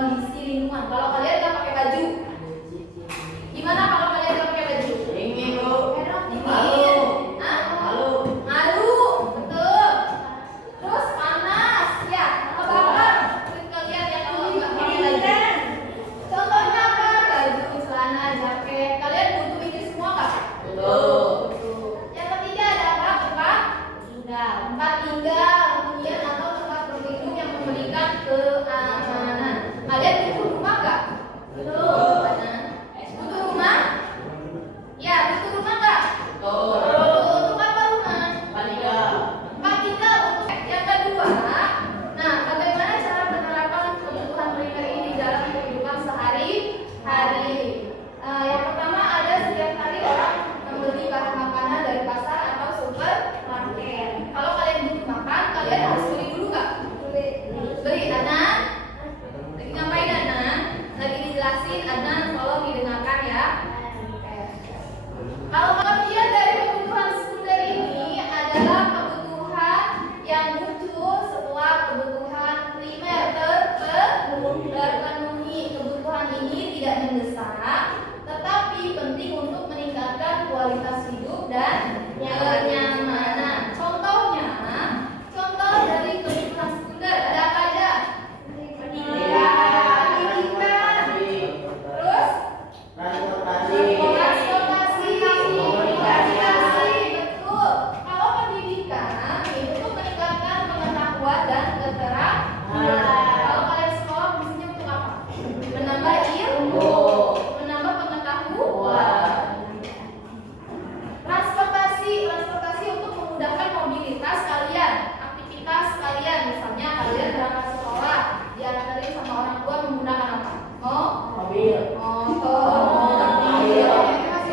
kondisi lingkungan. Kalau kalian nggak pakai baju, gimana kalau kalian nggak pakai baju? Dingin, Bu. Dingin. Hah? Malu, betul. Terus panas, ya, kebakar. Kulit kalian ya kalau nggak pakai baju. Contohnya apa? Baju, celana, jaket. Kalian butuh ini semua nggak? Betul. Yang ketiga ada apa? Tempat tinggal, hunian atau tempat berlindung yang memberikan keamanan. Kalian butuh rumah nggak? Butuh rumah? Ya, butuh rumah nggak? Untuk apa rumah? Tempat tinggal untuk yang kedua. Nah, bagaimana cara penerapan kebutuhan primer ini di dalam kehidupan sehari-hari? Yang pertama ada setiap hari orang membeli bahan makanan dari pasar atau supermarket. Kalau kalian butuh makan, kalian harus beli dulu nggak? Beli. Adnan? Lagi ngapain Adnan? Lagi dijelasin Adnan, tolong didengarkan ya. Kalau pengertian dari kebutuhan sekunder ini adalah kebutuhan yang muncul setelah kebutuhan primer terpenuhi. Kebutuhan ini tidak mendesak, tetapi penting untuk meningkatkan kualitas hidup dan kenyamanan. Contoh dari kebutuhan sekunder ada apa aja? Pendidikan, terus transportasi, komunikasi, betul. Kalau pendidikan itu untuk meningkatkan pengetahuan dan keterampilan. Kalau kalian sekolah fungsinya untuk apa? Menambah ilmu, menambah pengetahuan. Transportasi untuk memudahkan mobilitas kalian, aktivitas kalian. Misalnya kalian berangkat sekolah, diantarin sama orang tua menggunakan apa? Mobil.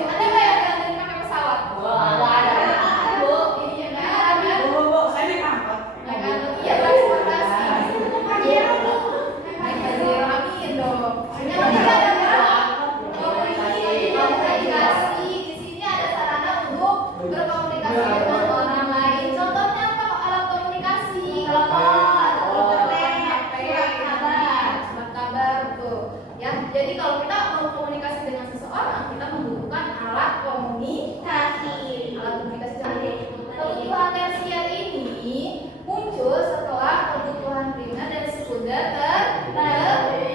Ada nggak yang diantarin pakai pesawat? Ada, Bu. Iya, ada. Naik angkot. Iya, transportasi. Naik Pajero, amin dong. Yang ketiga ada apa? Komunikasi. Di sini ada sarana untuk berkomunikasi dengan orang lain. Contohnya apa alat komunikasi? Telepon, internet, surat kabar, tuh. Ya, jadi kalau kita mau komunikasi dengan seseorang, kita membutuhkan alat komunikasi. Kebutuhan tersier ini muncul setelah kebutuhan primer dan sekunder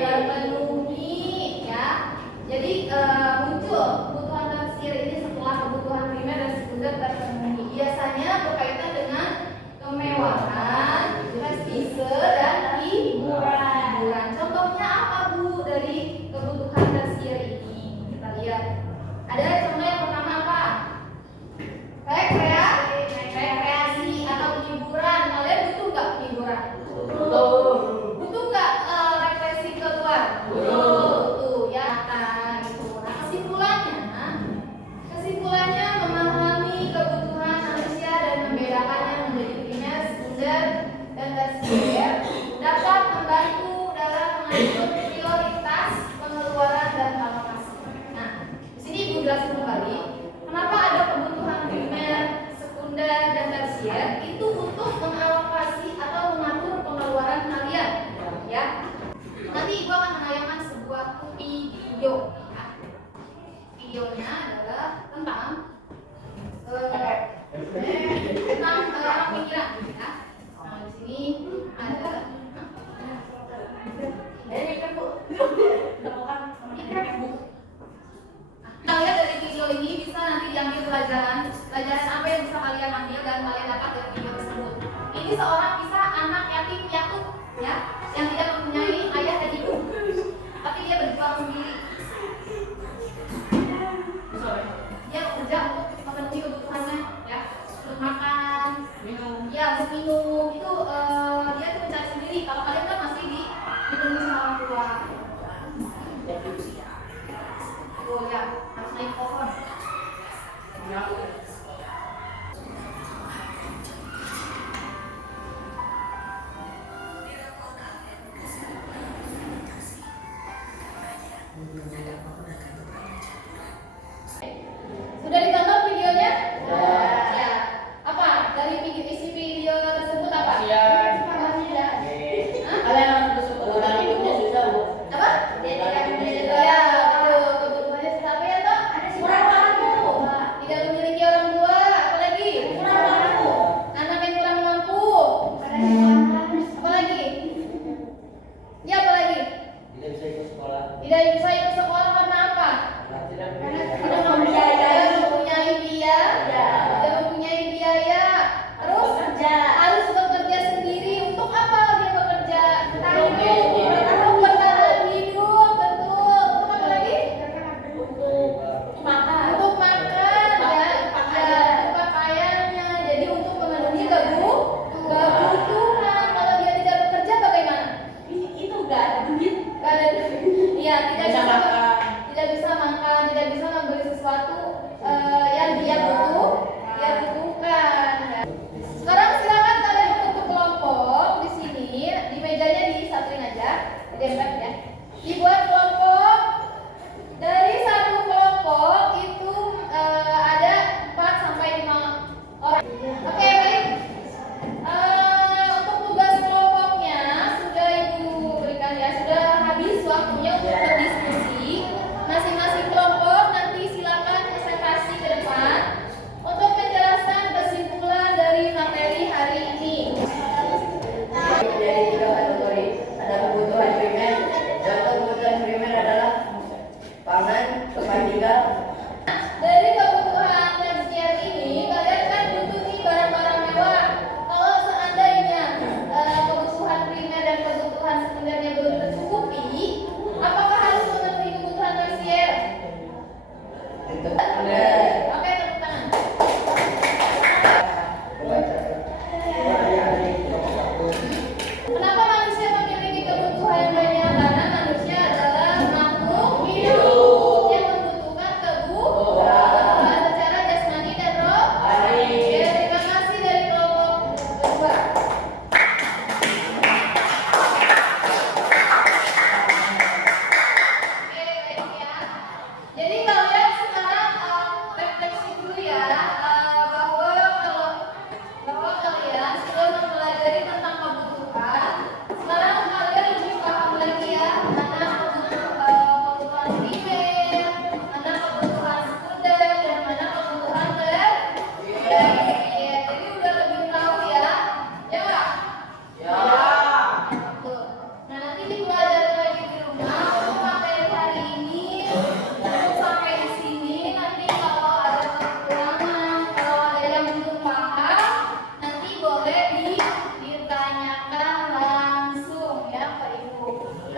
terpenuhi, ya. Jadi muncul kebutuhan tersier ini setelah kebutuhan primer dan sekunder terpenuhi. Biasanya berkaitan dengan kemewahan, prestise, dan hiburan. Contohnya apa, Bu, dari kebutuhan tersier ini? Kita lihat. Ada contoh yang pertama apa? Rekreasi atau hiburan. Kalian butuh nggak hiburan? Butuh nggak refleksi keluar? Butuh, ya kan gitu. Nah, kesimpulannya memahami kebutuhan manusia dan membedakannya menjadi primer, sekunder, dan tersier dapat membantu dalam mengatur prioritas pengeluaran dan alokasi. Nah, di sini Ibu jelaskan kembali kenapa ada kebutuhan primer, sekunder, dan tersier itu untuk mengalokasi atau mengatur pengeluaran kalian, ya. Nanti Ibu akan menayangkan sebuah video. Videonya adalah tentang pikiran, ya. Nah, di sini ada kita lihat dari video ini bisa nanti diambil pelajaran apa yang bisa kalian ambil dan kalian dapat dari video tersebut. Ini seorang kisah anak yatim piatu, ya, yang tidak mempunyai ayah dan ibu, tapi dia berjuang sendiri. Dia bekerja untuk memenuhi kebutuhannya, ya, untuk makan, ya, untuk minum. Itu dia tuh mencari sendiri. Kalau kalian kan masih dipenuhi sama orang tua. Oh ya, harus naik pohon.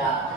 ada